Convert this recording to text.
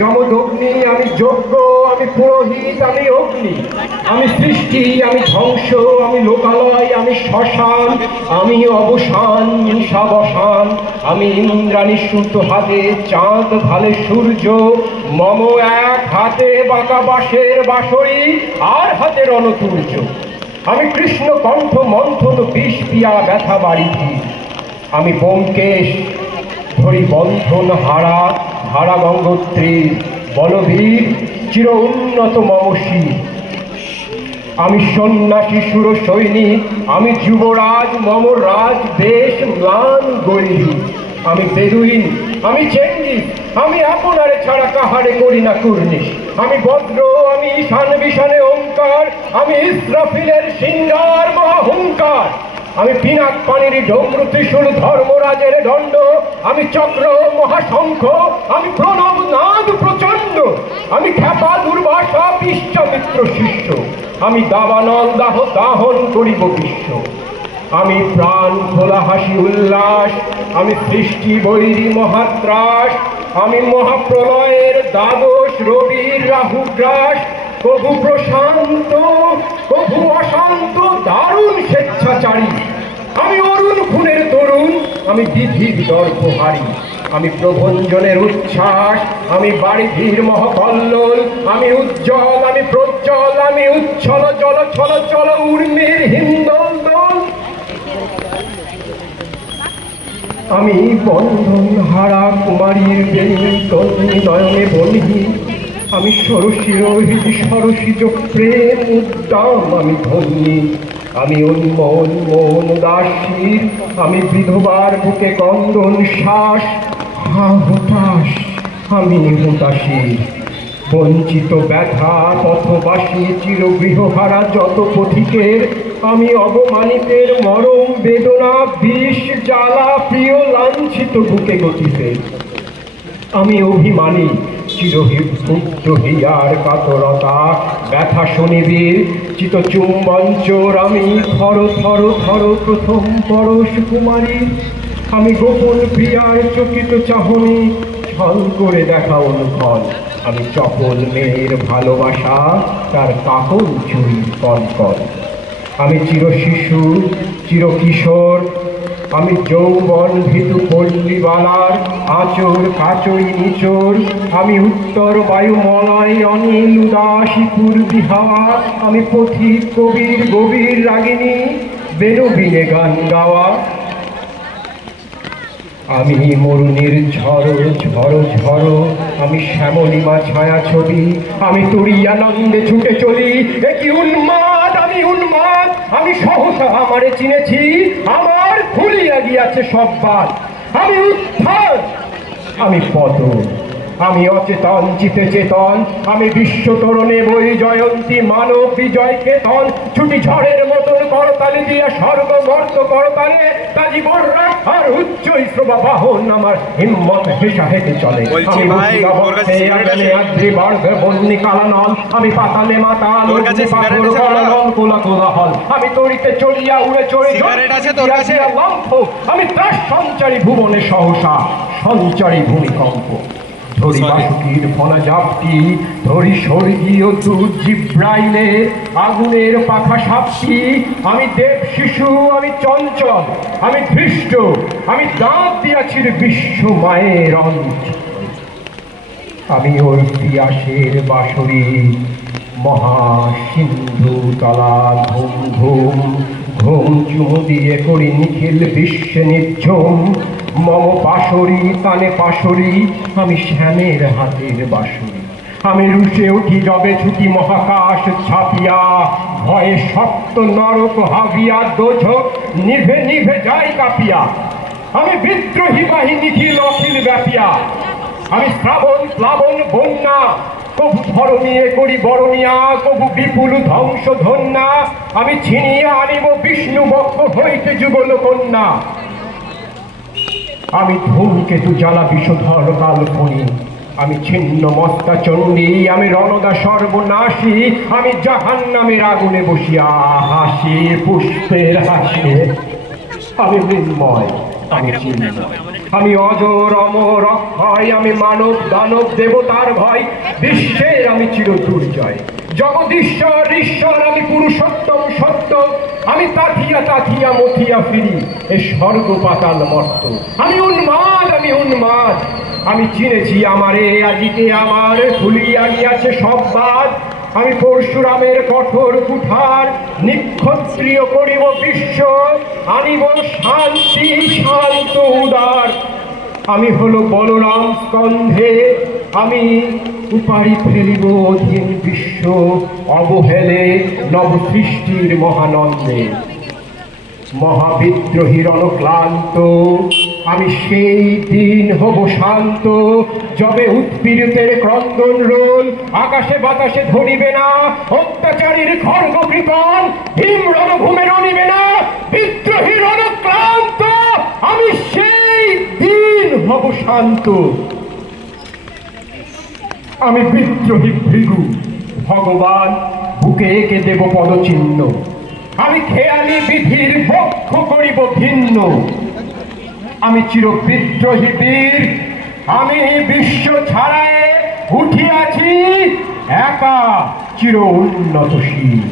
যমদগ্নি, আমি যজ্ঞ, আমি পুরোহিত, আমি অগ্নি, আমি সৃষ্টি, আমি ধ্বংস, আমি লোকালয়, আমি শ্মশান, আমি অবসান, ঈশাবসান, আমি ইন্দ্রাণী সুত হাতে, চাঁদ ভালে সূর্য, মম এক হাতে বাঁকা বাঁশের বাঁশরি, আর হাতে রণতুর্য। আমি কৃষ্ণ কণ্ঠ মন্থন বিষ পিয়া ব্যথা বাড়িছি, আমি ব্যোমকেশ ধরি বন্ধন হারা হারা গঙ্গোত্রীর বলবীর চির উন্নত মমশী। আমি সন্ন্যাসী সুর সৈনিক, আমি যুবরাজ, মম রাজ দেশ ম্লান গৈরিক। আমি বেদুইন, আমি চেঙ্গিস, আমি আপনারে ছাড়া কাহারে করি না কুর্নিশ। আমি বজ্র, আমি ঈশান বিশানে ওঙ্কার, আমি ইসরাফিলের সিংহার মহাহুঙ্কার। আমি পিনাক পানির ডমরু ত্রিশূল ধর্মরাজের দণ্ড, আমি চক্র মহাশঙ্খ, আমি প্রণব নাদ প্রচণ্ড। আমি খ্যাপা দুর্বাসা বিশ্বামিত্র শিষ্য, আমি দাবানল দাহ দাহন করিব বিশ্ব। আমি প্রাণ খোলা হাসি উল্লাস, আমি সৃষ্টি বৈরী মহাত্রাস, আমি মহাপ্রলয়ের দ্বাদশ রবির রাহুগ্রাস। কভু প্রশান্ত, কভু অশান্ত, দারুণ স্বেচ্ছাচারী। আমি অরুণ খুনের তরুণ, আমি বিধির দর্পহারী। আমি প্রভঞ্জনের উচ্ছ্বাস, আমি বারিধির মহাকল্লোল, আমি উজ্জ্বল, আমি প্রজ্জ্বল, আমি উচ্ছল জল ছল চল উর্মির হিন্দোল দোল। আমি বন্ধন হারা কুমারীর বেণী তন্নি নয়নে বন্ধি, আমি ষোড়শী রোহিত সরসিজ প্রেম উদ্দাম আমি ধন্যী। আমি উন্মোল মৌন দাসীর, আমি বিধবার বুকে কন্দন শ্বাস। হা হতাশ, আমি হতাশীর বঞ্চিত ব্যথা পথবাসী চির গৃহহারা যত পথিকের। আমি অবমানিতের মরম বেদনা বিষ জ্বালা প্রিয় লাঞ্ছিত বুকে গতিতে। আমি অভিমানী চিরহিত ক্ষুব্ধ হিয়ার কাতরতা ব্যথা শনিবীর চিত চুম্বন চোর। আমি থর থর থর প্রথম পরশ কুমারী, আমি গোপন প্রিয়ার চকিত চাহনি ছল করে দেখা অনুফল। আমি চপল মেয়ের ভালোবাসা তার কাকন চুরি কনকন। আমি চির শিশু চির কিশোর, আমি যৌবন ভীতু পল্লীবালার আচর কাচরি নিচর। আমি উত্তর বায়ুমলয় অনিল উদাসী পূর্বী হাওয়া, আমি পথিক কবির গভীর রাগিনী বেনবিনে গান গাওয়া। আমি মরুনির ঝড় ঝড় ঝড়, আমি শ্যামলিমা ছায়া ছবি, আমি তুরিয়ানন্দে ছুটে চলি। একই উন্মাদ, আমি উন্মাদ, আমি সহসা আমারে চিনেছি, আমার খুলিয়া গিয়াছে সব বাদ। আমি উত্থান, আমি পতন, আমি অচেতন চিতে চেতন, আমি বিশ্ব তরণে বই জয়ন্তী মানব বিজয় কেতন। ছুটি ঝড়ের মতন করতালি দিয়া স্বর্গ মর্ত করতালে, তা জীবন রাখার উচ্চ শ্রবা বাহন আমার হিম্মত হেসা হেঁটে চলে। বন্যি কালানল, আমি পাতালে মাতাল কোলা কোলাহল, আমি তরিতে চলিয়া উড়ে চড়ি লম্ফ। আমি ত্রাস সঞ্চারী ভুবনে সহসা সঞ্চারী ভূমিকম্প। ধরি বাসুকির ফনা জাপটি, ধরি স্বর্গীয় দূত জিব্রাইলে আগুনের পাখা সাপটি। আমি দেব শিশু, আমি চঞ্চল, আমি ধৃষ্ট, আমি দাঁত দিয়াছি বিশ্ব মায়ের অঞ্চল। আমি ওই ইতিহাসের বাঁশরি মহা সিন্ধু তলা ঘুম ঘুম ঘুম চুমু দিয়ে করি নিখিল বিশ্বে নির্ঝুম। মম পাশরি তানে পাশরি, আমি শ্যামের হাতের বাঁশরি। আমি রুশে উঠি যবে ছুটি মহাকাশ ছাপিয়া, ভয়ে সপ্ত নরক হাবিয়া দোঝক নিভে নিভে যাই কাঁপিয়া। আমি বিদ্রোহী বাহিনী খিল অখিল ব্যাপিয়া, আমি শ্রাবণ প্লাবন বন্যা, কবু ধরণীয়ে করি বরণিয়া, কবু বিপুল ধ্বংস ধন্যা। আমি ছিনিয়া আনিব বিষ্ণু বক্ষ হইতে যুগল কন্যা। আমি ধূমকেতু জ্বালা বিষধর কালফণি, আমি ছিন্ন মস্তা চণ্ডী, আমি রণদা সর্বনাশী। আমি জাহান্নামের আগুনে বসিয়া হাসি পুষ্পের হাসি। আমি মৃন্ময়, আমি চিন্ময়। আমি অজর অমর অক্ষয়, আমি মানব দানব দেবতার ভয়, বিশ্বের আমি চির দুর্জয়, জগদীশ্বর ঈশ্বর, আমি পুরুষোত্তম সত্য, আমি তাথিয়া তাথিয়া মথিয়া ফিরি এ স্বর্গ পাতাল মর্ত। আমি উন্মাদ, আমি উন্মাদ, আমি চিনেছি আমারে আজিকে আমার, ভুলিয়া গিয়াছে সব বাদ। আমি পরশুরামের কঠোর কুঠার, নিক্ষত্রিয় করিব বিশ্ব, আনিব শান্তি শান্ত উদার। আমি হলো বলরাম স্কন্ধে, আমি উপারি ফেলিব অধীন বিশ্ব, অবহেলে নব সৃষ্টির মহানন্দে। মহাবিদ্রোহীর অনক্লান্ত আমি সেই দিন হব শান্ত, যবে উৎপীড়িতের ক্রন্দন রোল আকাশে বাতাসে ধরিবে না, অত্যাচারীর খর্গ কৃপণ হিম রণভূমে রণিবে না। বিদ্রোহীর অনক্লান্ত আমি সেই দিন হব শান্ত। আমি বিদ্রোহী ভৃগু ভগবান, বুকে এঁকে দেব পদচিহ্ন, আমি খেয়ালি বিধির পক্ষ করিব ভিন্ন। আমি চির বিদ্রোহী বীর, আমি বিশ্ব ছাড়ায় উঠিয়াছি একা চির উন্নতশীল।